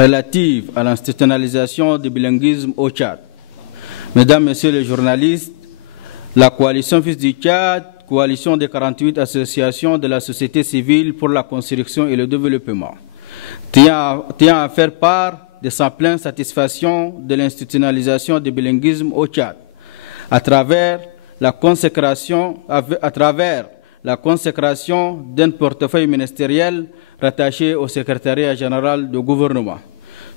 relative à l'institutionnalisation du bilinguisme au Tchad. Mesdames, Messieurs les journalistes, la coalition Fils du Tchad, coalition des 48 associations de la société civile pour la construction et le développement, tient à faire part de sa pleine satisfaction de l'institutionnalisation du bilinguisme au Tchad, à travers la consécration d'un portefeuille ministériel rattaché au secrétariat général du gouvernement.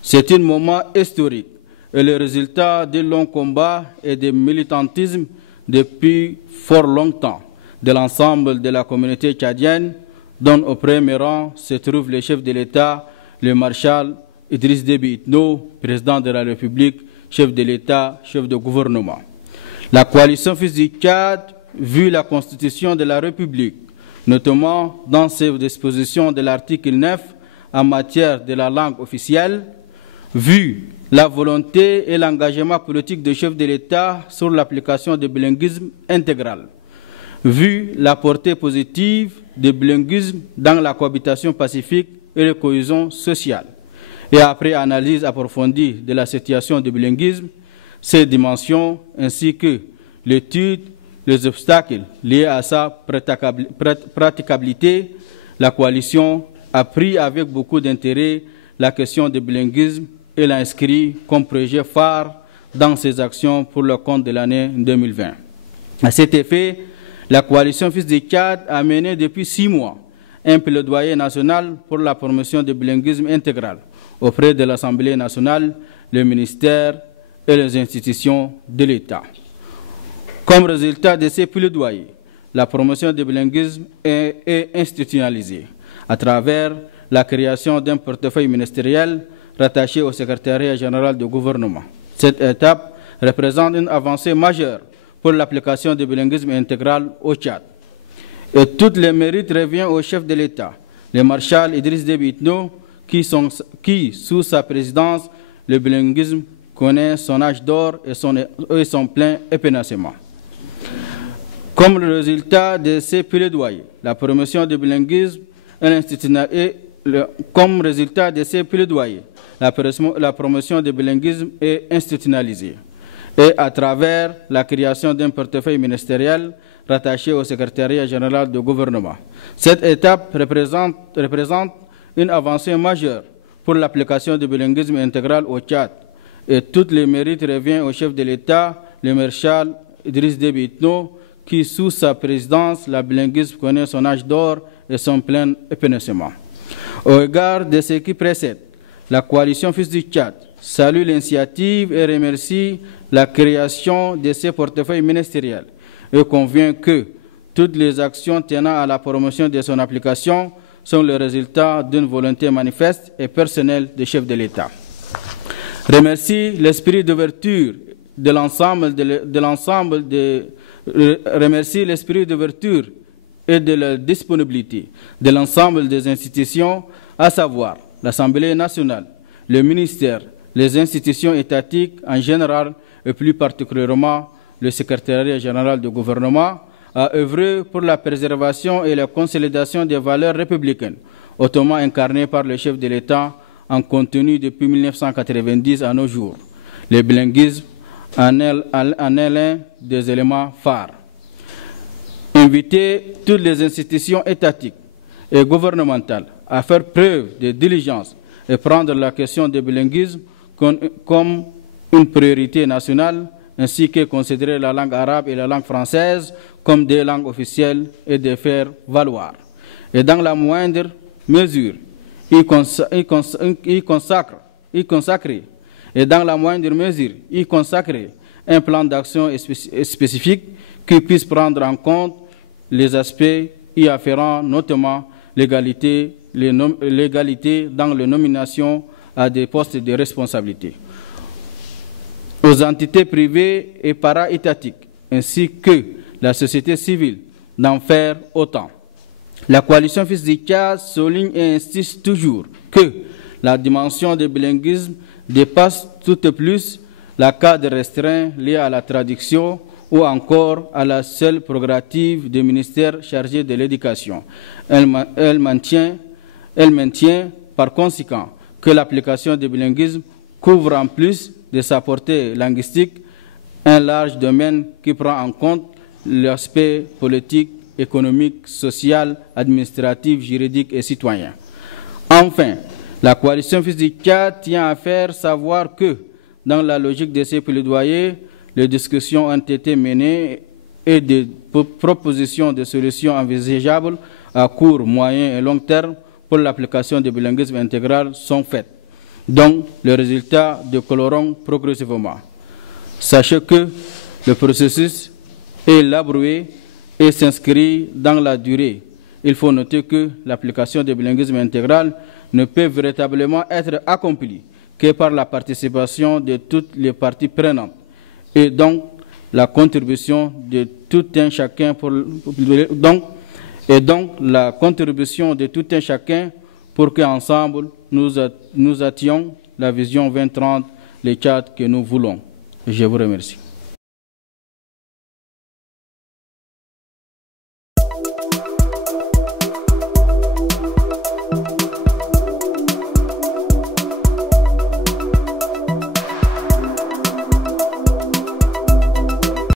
C'est un moment historique et le résultat d'un long combat et de militantisme depuis fort longtemps de l'ensemble de la communauté tchadienne, dont au premier rang se trouve le chef de l'État, le maréchal Idriss Déby Itno, président de la République, chef de l'État, chef de gouvernement. La coalition Fils du Tchad, vu la Constitution de la République, notamment dans ses dispositions de l'article 9 en matière de la langue officielle, vu la volonté et l'engagement politique du chef de l'État sur l'application du bilinguisme intégral, vu la portée positive du bilinguisme dans la cohabitation pacifique et la cohésion sociale, et après analyse approfondie de la situation du bilinguisme, ses dimensions ainsi que l'étude les obstacles liés à sa praticabilité, la coalition a pris avec beaucoup d'intérêt la question du bilinguisme et l'a inscrit comme projet phare dans ses actions pour le compte de l'année 2020. À cet effet, la coalition Fils du Tchad a mené depuis 6 mois un plaidoyer national pour la promotion du bilinguisme intégral auprès de l'Assemblée nationale, le ministère et les institutions de l'État. Comme résultat de ces plaidoyers, la promotion du bilinguisme est institutionnalisée à travers la création d'un portefeuille ministériel rattaché au secrétariat général du gouvernement. Cette étape représente une avancée majeure pour l'application du bilinguisme intégral au Tchad. Et tout le mérite revient au chef de l'État, le maréchal Idriss Déby Itno, qui, sous sa présidence, le bilinguisme connaît son âge d'or et son plein épanouissement. Comme le résultat de ces plaidoyers, la promotion du bilinguisme la promotion du bilinguisme est institutionnalisée et à travers la création d'un portefeuille ministériel rattaché au secrétariat général du gouvernement. Cette étape représente une avancée majeure pour l'application du bilinguisme intégral au Tchad et tout le mérite revient au chef de l'État, le maréchal Idriss Déby Itno, qui, sous sa présidence, la bilinguisme connaît son âge d'or et son plein épanouissement. Au regard de ce qui précède, la coalition Fils du Tchad salue l'initiative et remercie la création de ces portefeuilles ministériels et convient que toutes les actions tenant à la promotion de son application sont le résultat d'une volonté manifeste et personnelle du chef de l'État. Remercie l'esprit d'ouverture de l'ensemble remercie l'esprit d'ouverture et de la disponibilité de l'ensemble des institutions, à savoir l'Assemblée nationale, le ministère, les institutions étatiques en général et plus particulièrement le secrétariat général du gouvernement, à œuvrer pour la préservation et la consolidation des valeurs républicaines, hautement incarnées par le chef de l'État en continu depuis 1990 à nos jours. Le bilinguisme en est l'un des éléments phares. Inviter toutes les institutions étatiques et gouvernementales à faire preuve de diligence et prendre la question du bilinguisme comme une priorité nationale, ainsi que considérer la langue arabe et la langue française comme des langues officielles et de faire valoir. Et dans la moindre mesure, y consacrer un plan d'action spécifique qui puisse prendre en compte les aspects y afférents, notamment l'égalité dans les nominations à des postes de responsabilité, aux entités privées et para-étatiques, ainsi que la société civile, d'en faire autant. La coalition Fils du Tchad souligne et insiste toujours que la dimension du bilinguisme dépasse tout au plus la cadre restreint lié à la traduction ou encore à la seule prérogative du ministère chargé de l'éducation. Elle maintient par conséquent que l'application du bilinguisme couvre en plus de sa portée linguistique un large domaine qui prend en compte l'aspect politique, économique, social, administratif, juridique et citoyen. Enfin, la coalition Fils du Tchad tient à faire savoir que, dans la logique de ces plaidoyers, les discussions ont été menées et des propositions de solutions envisageables à court, moyen et long terme pour l'application du bilinguisme intégral sont faites, dont les résultats décolleront progressivement. Sachez que le processus est laborieux et s'inscrit dans la durée. Il faut noter que l'application du bilinguisme intégral ne peut véritablement être accomplie que par la participation de toutes les parties prenantes et donc la contribution de tout un chacun pour qu'ensemble nous atteignions la vision 2030, le Tchad que nous voulons. Je vous remercie.